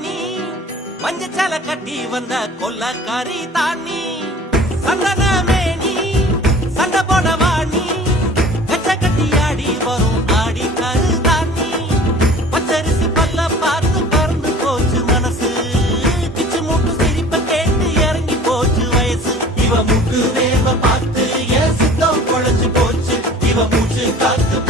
மேனி மஞ்சச்சல கட்டி வந்த கொல்லக்காரி தானி சந்தன மேனி சண்டை போட வாணி கச்ச கட்டி ஆடி வரும் ஆடி கரு தானி பச்சரிசி பல்ல பார்த்து பறந்து போச்சு மனசு பிச்சு மூட்டு சிரிப்ப கேட்டு இறங்கி போச்சு வயசு இவ முட்டு வேவ பார்த்து என் சித்தம் குழைச்சு போச்சு இவ மூச்சு காத்து